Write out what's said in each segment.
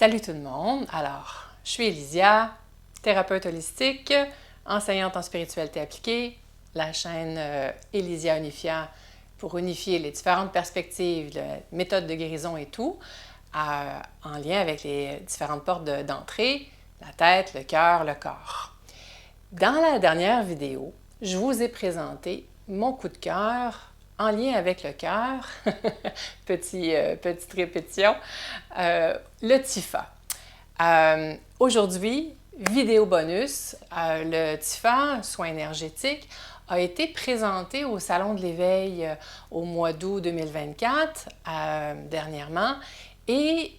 Salut tout le monde! Alors, je suis Elysia, thérapeute holistique, enseignante en spiritualité appliquée, la chaîne Elysia Unifia pour unifier les différentes perspectives, méthodes de guérison et tout, en lien avec les différentes portes d'entrée, la tête, le cœur, le corps. Dans la dernière vidéo, je vous ai présenté mon coup de cœur en lien avec le cœur, petite répétition, le TIFA. Aujourd'hui, vidéo bonus, le TIFA, soins énergétiques, a été présenté au Salon de l'Éveil au mois d'août 2024, dernièrement, et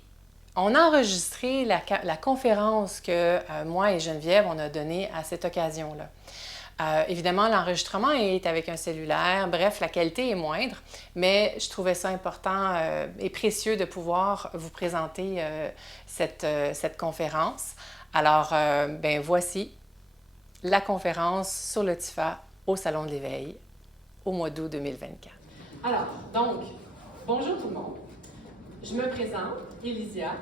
on a enregistré la conférence que moi et Geneviève, on a donnée à cette occasion-là. Évidemment, l'enregistrement est avec un cellulaire, bref, la qualité est moindre, mais je trouvais ça important et précieux de pouvoir vous présenter cette conférence. Alors, voici la conférence sur le TIFA au Salon de l'Éveil au mois d'août 2024. Alors, donc, bonjour tout le monde. Je me présente, Elysia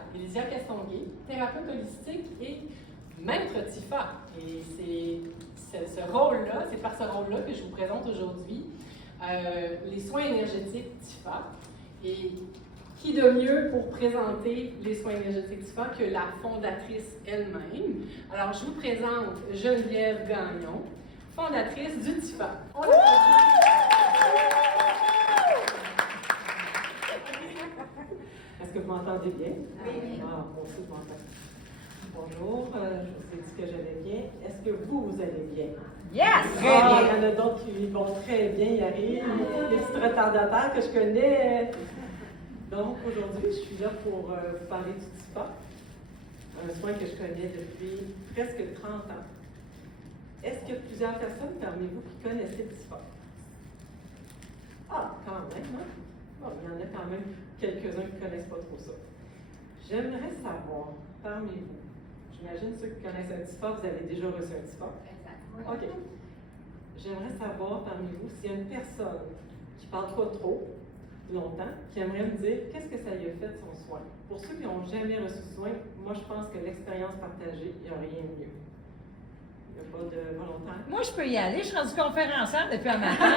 Castonguay, thérapeute holistique et maître TIFA. Et c'est ce rôle-là, c'est par ce rôle-là que je vous présente aujourd'hui les soins énergétiques TIFA. Et qui de mieux pour présenter les soins énergétiques TIFA que la fondatrice elle-même? Alors, je vous présente Geneviève Gagnon, fondatrice du TIFA. On Est-ce que vous m'entendez bien? Oui. Ah, bon, c'est bon. Bonjour, je vous ai dit que j'allais bien. Est-ce que vous allez bien? Yes! Très bien. Il y en a d'autres qui vont très bien y arriver. Des petits retardataires que je connais. Donc, aujourd'hui, je suis là pour vous parler du TIFA, un soin que je connais depuis presque 30 ans. Est-ce qu'il y a plusieurs personnes parmi vous qui connaissaient le TIFA? Ah, quand même, hein? Bon, il y en a quand même quelques-uns qui ne connaissent pas trop ça. J'aimerais savoir, parmi vous, j'imagine ceux qui connaissent un TIFA, vous avez déjà reçu un TIFA? Exactement. OK. J'aimerais savoir parmi vous s'il y a une personne qui ne parle pas trop longtemps, qui aimerait me dire qu'est-ce que ça lui a fait de son soin. Pour ceux qui n'ont jamais reçu de soin, moi je pense que l'expérience partagée, il n'y a rien de mieux. Il n'y a pas de volontaire. Moi, je peux y aller. Je suis rendue conférencière depuis un matin.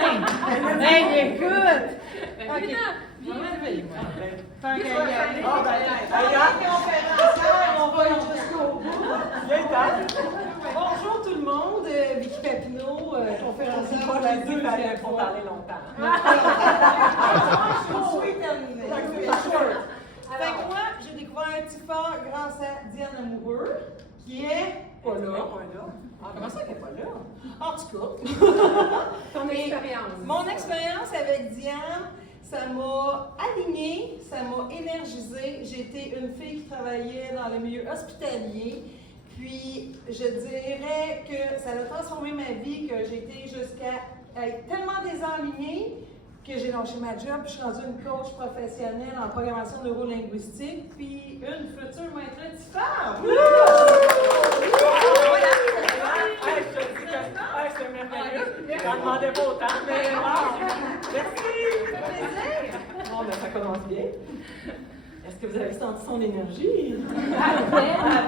Hey, écoute! OK. On va aller jusqu'au bout. Bonjour tout le monde, Vicky Papineau, conférencière pour la deuxième pour fois. parler longtemps. Je suis terminée. Fait que moi, j'ai découvert un TIFA grâce à Diane Amoureux, qui est pas là. Comment ça qu'elle n'est pas là? En tout cas. Ton expérience. Mon expérience avec Diane, ça m'a alignée, ça m'a énergisée. J'ai été une fille qui travaillait dans le milieu hospitalier. Puis, je dirais que ça a transformé ma vie, que j'ai été jusqu'à être tellement désalignée que j'ai lâché ma job, puis je suis rendue une coach professionnelle en programmation neurolinguistique, puis une future maîtresse TIFA. C'est merveilleux. J'en demandais pas autant, mais merci. Ça fait plaisir. Bon, ça commence bien. Est-ce que vous avez senti son énergie? À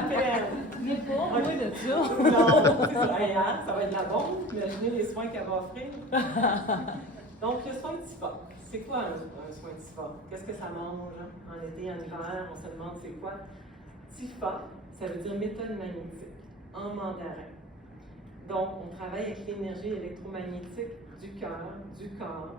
peine. Mais pas moi de ça. Non, c'est ça. Ça va être de la bombe. Imaginez les soins qu'elle va offrir. Donc, le soin de TIFA. C'est quoi un soin de TIFA? Qu'est-ce que ça mange en été, en hiver? On se demande c'est quoi? TIFA, ça veut dire méthode magnétique, en mandarin. Donc, on travaille avec l'énergie électromagnétique du cœur, du corps,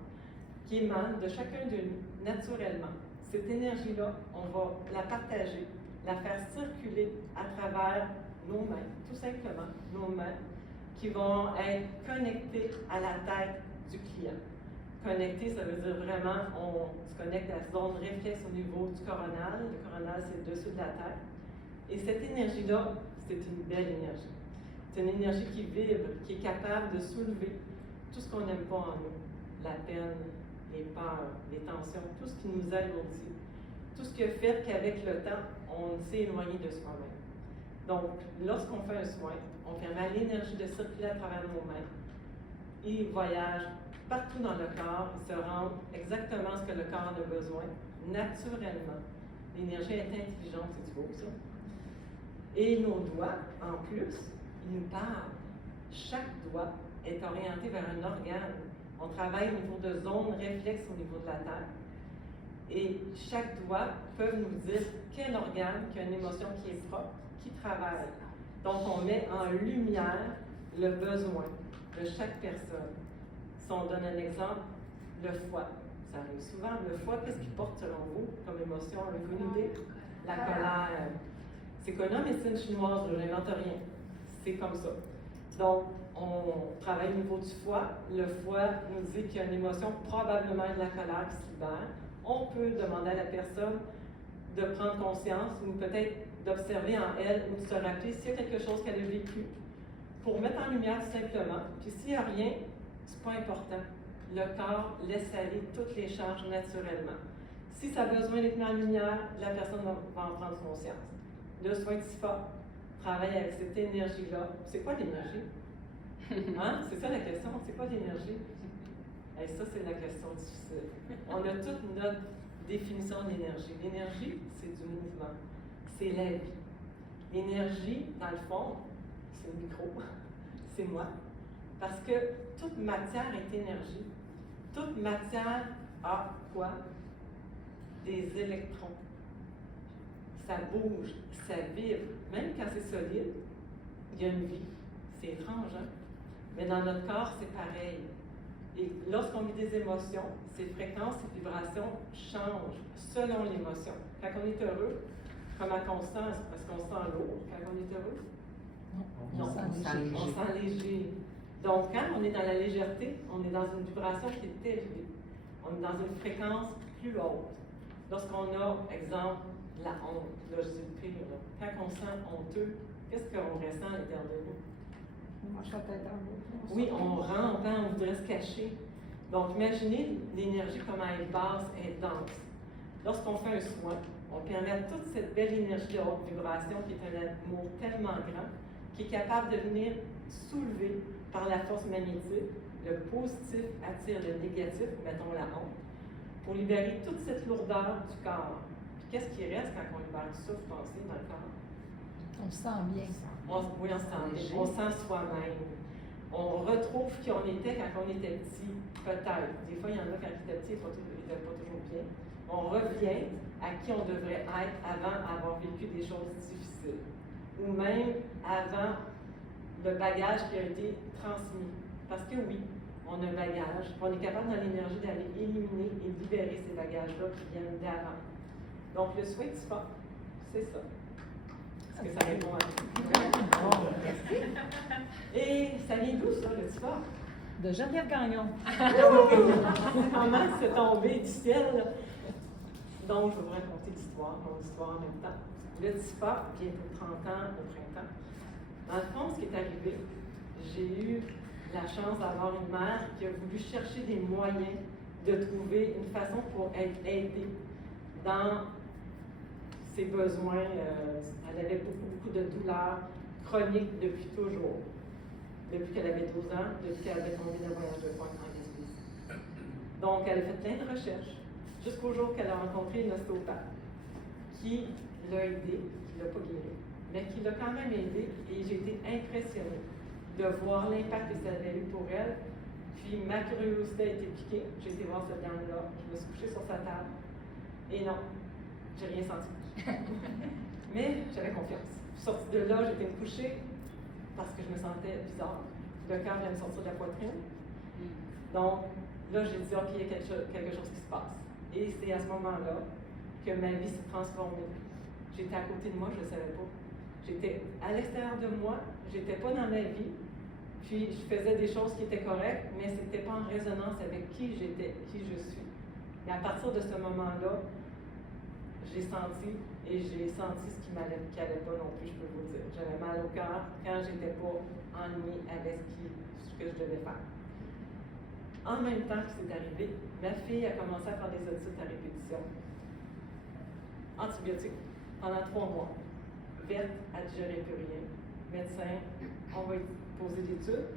qui émane de chacun de nous naturellement. Cette énergie-là, on va la partager, la faire circuler à travers nos mains, tout simplement, nos mains, qui vont être connectées à la tête du client. Connecté, ça veut dire vraiment, on se connecte à la zone réflexe au niveau du coronal. Le coronal, c'est le dessus de la tête. Et cette énergie-là, c'est une belle énergie. C'est une énergie qui vibre, qui est capable de soulever tout ce qu'on n'aime pas en nous. La peine, les peurs, les tensions, tout ce qui nous alourdit. Tout ce qui a fait qu'avec le temps, on s'est éloigné de soi-même. Donc, lorsqu'on fait un soin, on permet à l'énergie de circuler à travers nos mains. Il voyage partout dans le corps, il se rend exactement ce que le corps a besoin, naturellement. L'énergie est intelligente, c'est beau ça. Et nos doigts, en plus, ils nous parlent. Chaque doigt est orienté vers un organe. On travaille au niveau de zones réflexes au niveau de la tête. Et chaque doigt peut nous dire quel organe qui a une émotion qui est propre, qui travaille. Donc, on met en lumière le besoin de chaque personne. Si on donne un exemple, le foie. Ça arrive souvent. Le foie, qu'est-ce qu'il porte selon vous comme émotion? Avez-vous une idée? La colère. C'est connu en médecine chinoise, je n'invente rien. C'est comme ça. Donc, on travaille au niveau du foie. Le foie nous dit qu'il y a une émotion, probablement de la colère qui se libère. On peut demander à la personne de prendre conscience ou peut-être d'observer en elle ou de se rappeler s'il y a quelque chose qu'elle a vécu pour mettre en lumière tout simplement. Puis s'il n'y a rien, c'est pas important. Le corps laisse aller toutes les charges naturellement. Si ça a besoin d'être mis en lumière, la personne va en prendre conscience. Le soin de SIFA travaille avec cette énergie-là. C'est quoi l'énergie? Hein? C'est ça la question. C'est quoi l'énergie? Et ça, c'est la question difficile. On a toute notre définition de l'énergie. L'énergie, c'est du mouvement. C'est la vie. L'énergie, dans le fond, c'est le micro. C'est moi. Parce que toute matière est énergie. Toute matière a quoi? Des électrons. Ça bouge, ça vibre. Même quand c'est solide, il y a une vie. C'est étrange, hein? Mais dans notre corps, c'est pareil. Et lorsqu'on vit des émotions, ces fréquences, ces vibrations changent selon l'émotion. Quand on est heureux, comment on se sent? Est-ce qu'on se sent lourd quand on est heureux? Non, on se sent léger. Donc, quand on est dans la légèreté, on est dans une vibration qui est élevée. On est dans une fréquence plus haute. Lorsqu'on a, exemple, la honte, là, je dis le pire, là. Quand on se sent honteux, qu'est-ce qu'on ressent à l'intérieur de nous? Oui, on rentre, on voudrait se cacher. Donc, imaginez l'énergie, comment elle est basse, elle est dense. Lorsqu'on fait un soin, on permet à toute cette belle énergie de haute vibration, qui est un amour tellement grand, qui est capable de venir soulever par la force magnétique. Le positif attire le négatif, mettons la honte, pour libérer toute cette lourdeur du corps. Puis qu'est-ce qui reste quand on libère tout ça, vous pensez, dans le corps? On se sent bien. Oui, on se sent bien. On sent soi-même. On retrouve qui on était quand on était petit, peut-être. Des fois, il y en a quand ils étaient petits, ils n'étaient pas toujours bien. On revient à qui on devrait être avant avoir vécu des choses difficiles. Ou même avant le bagage qui a été transmis. Parce que oui, on a un bagage, on est capable dans l'énergie d'aller éliminer et libérer ces bagages-là qui viennent d'avant. Donc, le souhait du spa, c'est ça. Est-ce que ça répond à tout? Et ça vient d'où, ça, le spa? De Geneviève Gagnon. Comment c'est tombé du ciel? Donc, je vais vous raconter l'histoire, mon histoire en même temps. Le TIFA, bientôt 30 ans au printemps. Dans le fond, ce qui est arrivé, j'ai eu la chance d'avoir une mère qui a voulu chercher des moyens de trouver une façon pour être aidée dans ses besoins. Elle avait beaucoup de douleurs chroniques depuis toujours. Depuis qu'elle avait 12 ans, depuis qu'elle avait tombé d'un voyage de foie en Gaspésie. Donc, elle a fait plein de recherches, jusqu'au jour qu'elle a rencontré une ostéopathe qui l'a aidée, qui ne l'a pas guérie, mais qui l'a quand même aidée, et j'ai été impressionnée de voir l'impact que ça avait eu pour elle. Puis ma curiosité a été piquée, j'ai été voir cette dame-là, je me suis couchée sur sa table, et non, j'ai rien senti. Mais j'avais confiance. Je suis sortie de là, j'étais me coucher parce que je me sentais bizarre. Le cœur vient me sortir de la poitrine. Donc, là, j'ai dit, OK, il y a quelque chose qui se passe. Et c'est à ce moment-là que ma vie s'est transformée. J'étais à côté de moi, je ne le savais pas. J'étais à l'extérieur de moi, j'étais pas dans ma vie. Puis, je faisais des choses qui étaient correctes, mais ce n'était pas en résonance avec qui j'étais, qui je suis. Et à partir de ce moment-là, j'ai senti ce qui n'allait pas non plus, je peux vous dire. J'avais mal au cœur quand j'étais pas en ligne avec ce que je devais faire. En même temps que c'est arrivé, ma fille a commencé à faire des études à répétition. Antibiotiques pendant 3 mois. Verte, elle ne digérait plus rien. Médecin, on va poser l'étude.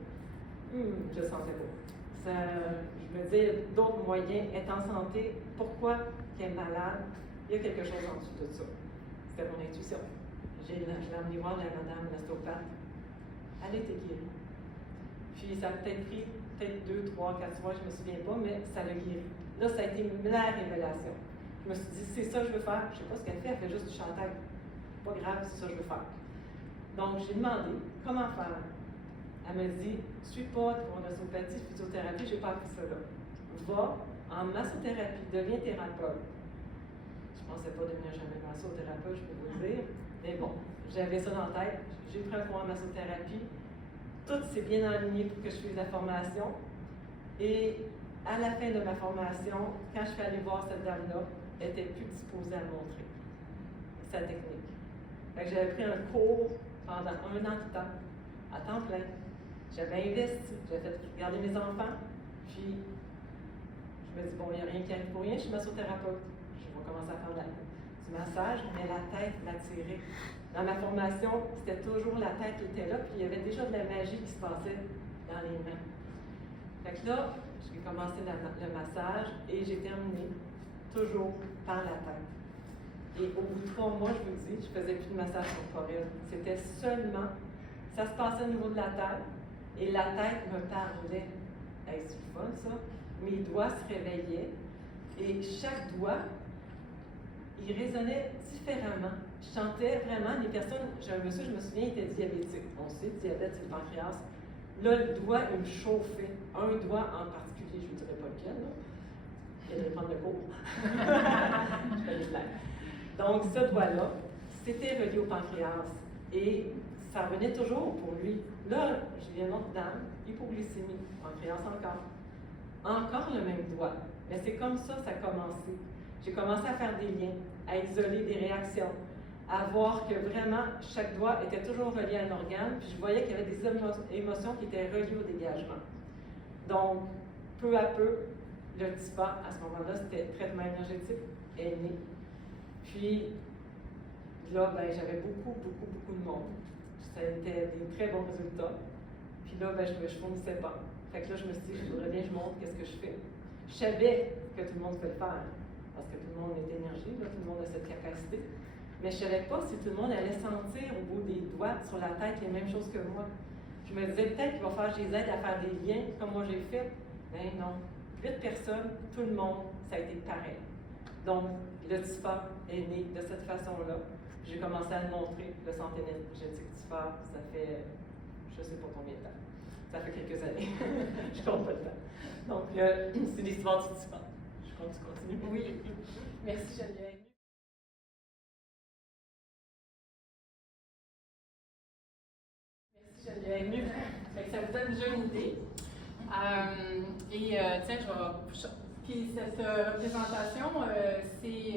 Je ne sentais pas. Je me disais, d'autres moyens, être en santé, pourquoi qu'elle est malade? il y a quelque chose en dessous de ça. C'était mon intuition. Je l'ai emmené voir la madame l'ostéopathe. Elle était guérie. Puis ça a peut-être pris 2, 3, 4 mois, je ne me souviens pas, mais ça l'a guéri. Là, ça a été la révélation. Je me suis dit, c'est ça que je veux faire. Je ne sais pas ce qu'elle fait juste du chantage. Pas grave, c'est ça que je veux faire. Donc, j'ai demandé comment faire. Elle me dit, je ne suis pas pour l'ostéopathie, physiothérapie, je n'ai pas appris ça là. Va en massothérapie, deviens thérapeute. Je ne pensais pas devenir jamais massothérapeute, je peux vous le dire. Mais bon, j'avais ça dans la tête. J'ai pris un cours en massothérapie. Tout s'est bien aligné pour que je fasse la formation. Et à la fin de ma formation, quand je suis allée voir cette dame-là, elle était plus disposée à me montrer sa technique. Fait que j'avais pris un cours pendant 1 an de temps, à temps plein. J'avais investi, j'avais fait regarder mes enfants, puis je me dis, bon, il n'y a rien qui arrive pour rien, je suis massothérapeute. Je vais commencer à faire du massage, mais la tête m'attirait. Dans ma formation, c'était toujours la tête qui était là, puis il y avait déjà de la magie qui se passait dans les mains. Fait que là, j'ai commencé le massage et j'ai terminé toujours par la tête. Et au bout de 3 mois, je vous dis, je faisais plus de massage corporel. C'était seulement, ça se passait au niveau de la tête, et la tête me parlait. Hey, c'est le fun, ça. Mes doigts se réveillaient, et chaque doigt, il résonnait différemment. Je sentais vraiment, les personnes, j'ai un monsieur, je me souviens, il était diabétique. On sait, le diabète, c'est le pancréas. Là, le doigt, il me chauffait. Un doigt en particulier, je ne vous dirai pas lequel, là. Il allait prendre le cours. Je fais des blagues. Donc, ce doigt-là, c'était relié au pancréas. Et ça revenait toujours pour lui. Là, j'ai une autre dame, hypoglycémie, pancréas encore. Encore le même doigt. Mais c'est comme ça ça a commencé. J'ai commencé à faire des liens, à isoler des réactions, à voir que vraiment chaque doigt était toujours relié à un organe, puis je voyais qu'il y avait des émotions qui étaient reliées au dégagement. Donc, peu à peu, le TIFA, à ce moment-là, c'était traitement énergétique, est né. Puis là, ben, j'avais beaucoup de monde. Ça a été des très bons résultats. Puis là, ben, je ne fournissais pas. Fait que là, je me suis dit, je voudrais bien que je montre qu'est-ce que je fais. Je savais que tout le monde peut le faire, parce que tout le monde est énergie, là, tout le monde a cette capacité. Mais je ne savais pas si tout le monde allait sentir au bout des doigts, sur la tête, les mêmes choses que moi. Je me disais peut-être qu'il va falloir que je les aide à faire des liens, comme moi j'ai fait. Mais non. 8 personnes, tout le monde, ça a été pareil. Donc, le TIFA est né de cette façon-là. J'ai commencé à le montrer, le centre énergétique TIFA, ça fait, je ne sais pas combien de temps. Ça fait quelques années. Je compte pas le temps. Donc, c'est l'histoire du TIFA. Je compte que tu continues. Oui. Merci, Geneviève. Merci, Geneviève. Ça vous donne déjà une idée. Tiens, puis cette représentation, c'est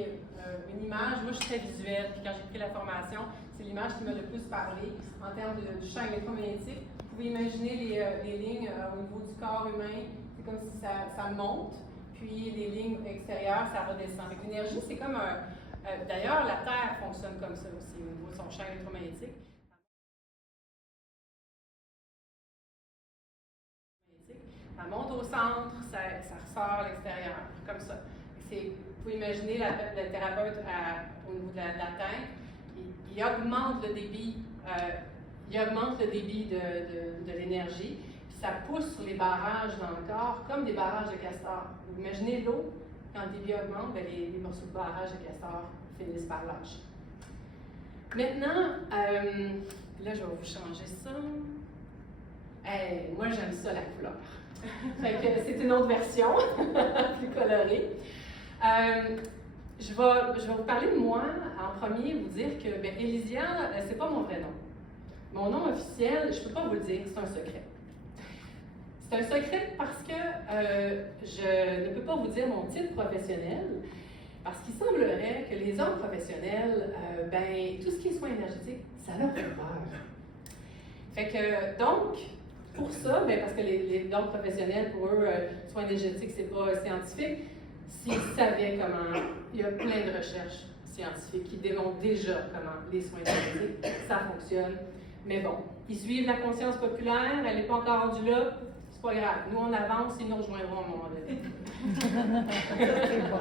une image. Moi, je suis très visuelle. Puis quand j'ai pris la formation, c'est l'image qui m'a le plus parlé en termes de champ électromagnétique. Vous pouvez imaginer les lignes au niveau du corps humain. C'est comme si ça monte, puis les lignes extérieures, ça redescend. Avec l'énergie, c'est comme un... D'ailleurs, la Terre fonctionne comme ça aussi, au niveau de son champ électromagnétique. Ça monte au centre, ça ressort à l'extérieur, comme ça. Vous pouvez imaginer le thérapeute au niveau de la tête, il augmente le débit, de l'énergie, puis ça pousse sur les barrages dans le corps, comme des barrages de castor. Vous imaginez l'eau, quand le débit augmente, bien, les morceaux de barrage de castor finissent par lâcher. Maintenant, là, je vais vous changer ça. Moi, j'aime ça, la couleur. Fait que c'est une autre version, plus colorée. Je vais vous parler de moi en premier, vous dire que Élysia, c'est pas mon vrai nom. Mon nom officiel, je ne peux pas vous le dire, c'est un secret. C'est un secret parce que je ne peux pas vous dire mon titre professionnel, parce qu'il semblerait que les hommes professionnels, tout ce qui est soins énergétiques, ça leur fait peur. Fait que, donc, pour ça, parce que les dons professionnels, pour eux, soins énergétiques, c'est pas scientifique. S'ils savaient comment, il y a plein de recherches scientifiques qui démontrent déjà comment les soins énergétiques, ça fonctionne. Mais bon, ils suivent la conscience populaire, elle n'est pas encore rendue là, c'est C'est pas grave. Nous, on avance, ils nous rejoindront à un moment donné. C'est bon.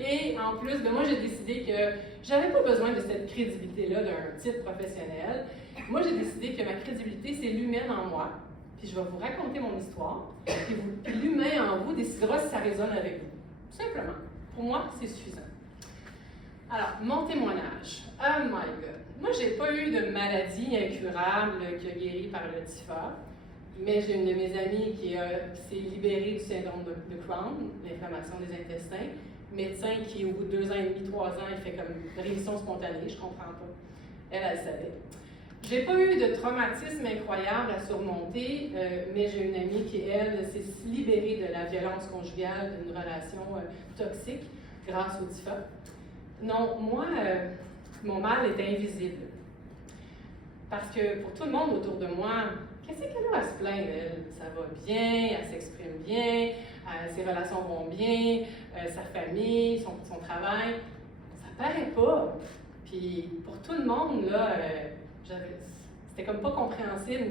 Et en plus, ben moi, j'ai décidé que j'avais pas besoin de cette crédibilité-là d'un titre professionnel. Moi, j'ai décidé que ma crédibilité, c'est l'humaine en moi. Puis je vais vous raconter mon histoire. Puis l'humain en vous décidera si ça résonne avec vous. Tout simplement. Pour moi, c'est suffisant. Alors, mon témoignage. Oh my God. Moi, j'ai pas eu de maladie incurable qui a guéri par le TIFA. Mais j'ai une de mes amies qui s'est libérée du syndrome de Crohn, l'inflammation des intestins. Médecin qui, au bout de 2 ans et demi, 3 ans, il fait comme une rémission spontanée, je comprends pas. Elle savait. J'ai pas eu de traumatisme incroyable à surmonter, mais j'ai une amie qui, elle, s'est libérée de la violence conjugale d'une relation toxique grâce au TIFA. Non, moi, mon mal est invisible. Parce que pour tout le monde autour de moi, qu'est-ce qu'elle a à se plaindre, elle? Ça va bien, elle s'exprime bien, ses relations vont bien, sa famille, son travail. Ça paraît pas. Puis pour tout le monde, là, c'était comme pas compréhensible.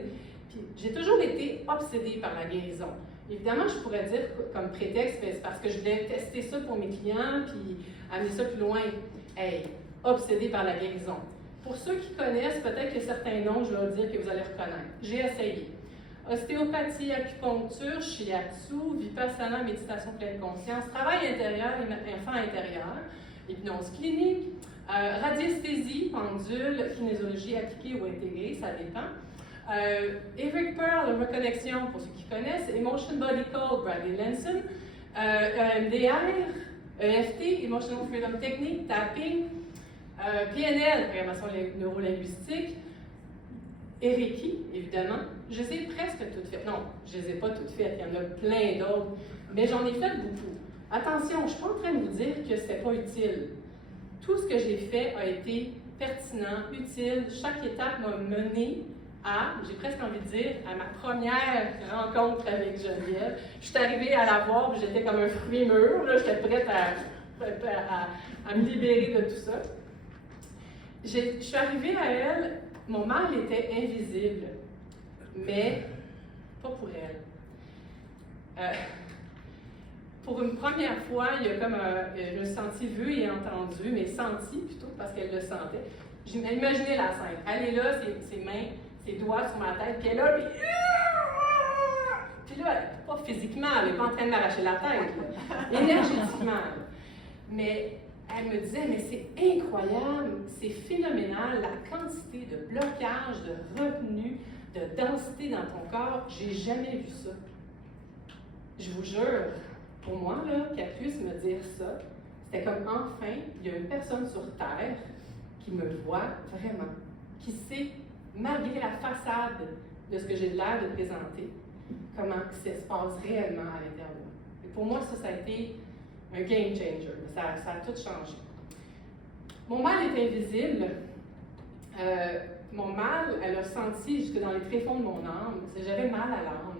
Puis j'ai toujours été obsédée par la guérison. Évidemment, je pourrais dire comme prétexte, c'est parce que je voulais tester ça pour mes clients, puis amener ça plus loin. Hey, obsédée par la guérison. Pour ceux qui connaissent, peut-être que certains noms, je vais leur dire que vous allez reconnaître. J'ai essayé. Ostéopathie, acupuncture, shiatsu, vipassana, méditation pleine conscience, travail intérieur et enfant intérieur, hypnose clinique, radiesthésie, pendule, kinésiologie appliquée ou intégrée, ça dépend. Eric Pearl, reconnexion, pour ceux qui connaissent, Emotion Body Code, Bradley Lenson, EMDR, EFT, Emotional Freedom Technique, tapping, PNL, programmation neurolinguistique, et Reiki, évidemment. Je les ai presque toutes faites. Non, je les ai pas toutes faites, il y en a plein d'autres, mais j'en ai fait beaucoup. Attention, je ne suis pas en train de vous dire que ce n'est pas utile. Tout ce que j'ai fait a été pertinent, utile. Chaque étape m'a mené à, j'ai presque envie de dire, à ma première rencontre avec Geneviève. Je suis arrivée à la voir, puis j'étais comme un fruit mûr, j'étais prête à me libérer de tout ça. Je suis arrivée à elle, mon mal était invisible, mais pas pour elle. Pour une première fois, il y a comme je me suis sentie vue et entendue, mais sentie plutôt, parce qu'elle le sentait. Imaginez la scène. Elle est là, ses mains, ses doigts sur ma tête, puis elle est là, puis là, pas physiquement, elle n'est pas en train de m'arracher la tête, là, énergétiquement. Mais elle me disait, mais c'est incroyable, c'est phénoménal, la quantité de blocage, de retenue, de densité dans ton corps, j'ai jamais vu ça. Je vous jure, pour moi, là, qu'elle puisse me dire ça, c'était comme enfin, il y a une personne sur Terre qui me voit vraiment, qui sait, malgré la façade de ce que j'ai l'air de présenter, comment ça se passe réellement à l'intérieur. Et pour moi, ça a été un game changer. Ça a tout changé. Mon mal est invisible. Mon mal, elle a senti jusque dans les tréfonds de mon âme. J'avais mal à l'âme.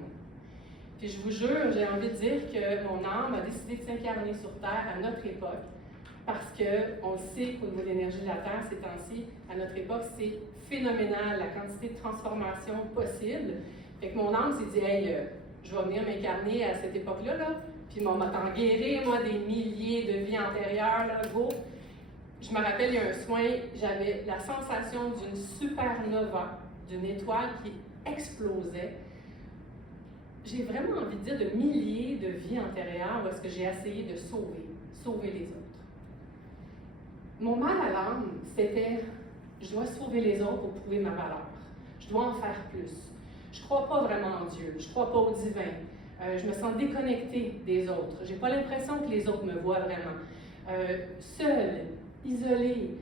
Puis je vous jure, j'ai envie de dire que mon âme a décidé de s'incarner sur Terre à notre époque. Parce qu'on sait qu'au niveau de l'énergie de la Terre, ces temps-ci, à notre époque, c'est phénoménal, la quantité de transformation possible. Fait que mon âme s'est dit, hey, je vais venir m'incarner à cette époque-là, là, puis m'en guérir, moi, des milliers de vies antérieures, là, go. Je me rappelle, il y a un soin, j'avais la sensation d'une supernova, d'une étoile qui explosait. J'ai vraiment envie de dire de milliers de vies antérieures où est-ce que j'ai essayé de sauver les autres. Mon mal à l'âme, c'était, je dois sauver les autres pour prouver ma valeur. Je dois en faire plus. Je ne crois pas vraiment en Dieu. Je ne crois pas au divin. Je me sens déconnectée des autres. Je n'ai pas l'impression que les autres me voient vraiment. Seule, isolée,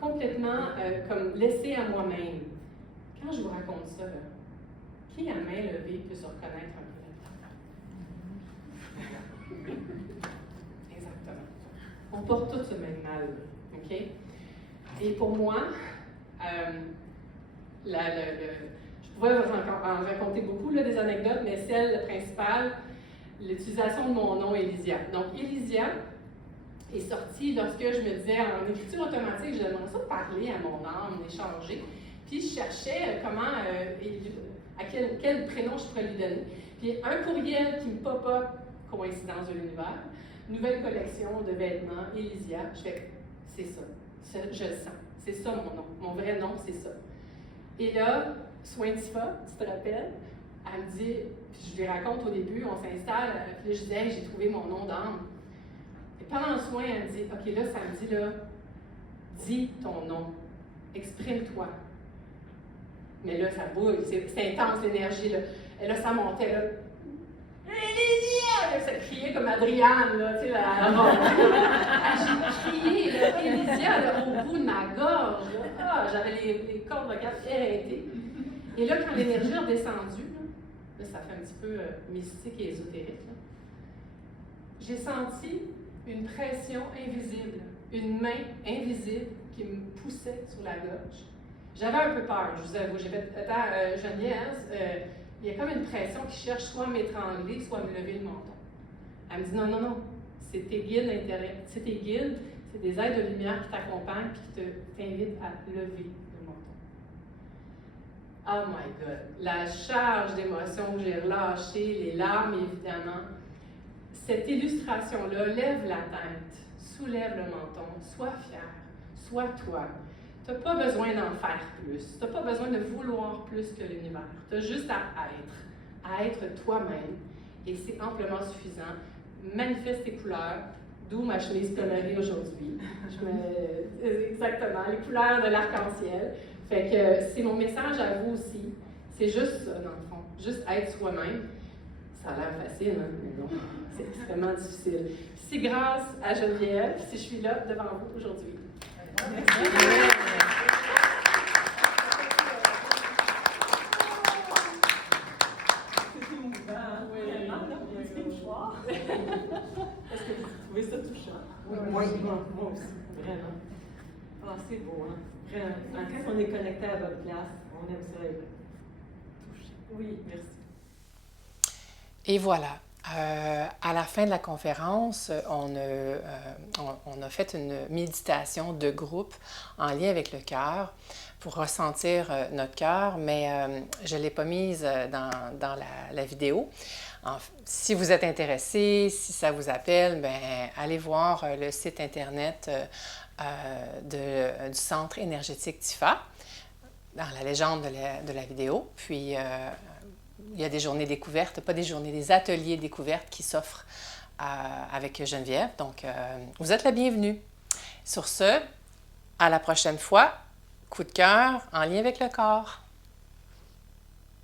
complètement comme laissée à moi-même. Quand je vous raconte ça, là, qui à main levée peut se reconnaître un peu là-dedans? Exactement. On porte tous ce même mal, OK? Et pour moi, je pourrais en raconter beaucoup là, des anecdotes, mais celle principale, l'utilisation de mon nom Elysia. Donc, Elysia est sortie lorsque je me disais en écriture automatique, j'aimerais ça parler à mon âme, échanger. Puis je cherchais comment À quel prénom je pourrais lui donner. Puis un courriel qui me pop-up, coïncidence de l'univers, nouvelle collection de vêtements, Elysia. Je fais, c'est ça, je le sens, c'est ça mon nom, mon vrai nom, c'est ça. Et là, Soin Tifa, tu te rappelles, elle me dit, puis je lui raconte au début, on s'installe, puis là je dis, hey, j'ai trouvé mon nom d'âme. Et pendant le soin, elle me dit, OK, là, samedi, là, dis ton nom, exprime-toi. Mais là, ça bouille, c'est intense l'énergie, là. Et là, ça montait, là. Elysia! Ça criait comme Adriane, là, tu sais, j'ai crié, là, Elysia, là, au bout de ma gorge, là. Ah, j'avais les cordes vocales éreintées. Et là, quand l'énergie est redescendue, là, ça fait un petit peu mystique et ésotérique, là, j'ai senti une pression invisible, une main invisible qui me poussait sur la gorge. J'avais un peu peur, je vous avoue. J'ai fait, attends, Geneviève, il y a comme une pression qui cherche soit à m'étrangler, soit à me lever le menton. Elle me dit, non, non, non, c'est tes guides intérieurs, c'est tes guides, c'est des êtres de lumière qui t'accompagnent et qui t'invitent à lever le menton. Oh my God! La charge d'émotions que j'ai relâchée, les larmes évidemment. Cette illustration-là, lève la tête, soulève le menton, sois fier, sois toi. Tu n'as pas besoin d'en faire plus. Tu n'as pas besoin de vouloir plus que l'univers. Tu as juste à être toi-même. Et c'est amplement suffisant. Manifeste tes couleurs, d'où ma chemise colorée aujourd'hui. Exactement, les couleurs de l'arc-en-ciel. Fait que c'est mon message à vous aussi. C'est juste ça, dans le fond. Juste être soi-même. Ça a l'air facile, hein? Mais non, c'est extrêmement difficile. C'est grâce à Geneviève si je suis là devant vous aujourd'hui. Merci. Est-ce que vous trouvez ça touchant? Oui. Moi aussi, vraiment. Ah, c'est beau, hein? Vraiment. Quand on est connecté à votre place, on aime ça être touché. Oui, merci. Et voilà. À la fin de la conférence, on a fait une méditation de groupe en lien avec le cœur pour ressentir notre cœur, mais je ne l'ai pas mise dans la vidéo. Si vous êtes intéressé, si ça vous appelle, bien, allez voir le site internet du Centre énergétique TIFA, dans la légende de la vidéo. Puis, il y a des journées découvertes, pas des journées, des ateliers découvertes qui s'offrent avec Geneviève. Donc, vous êtes la bienvenue. Sur ce, à la prochaine fois, coup de cœur en lien avec le corps.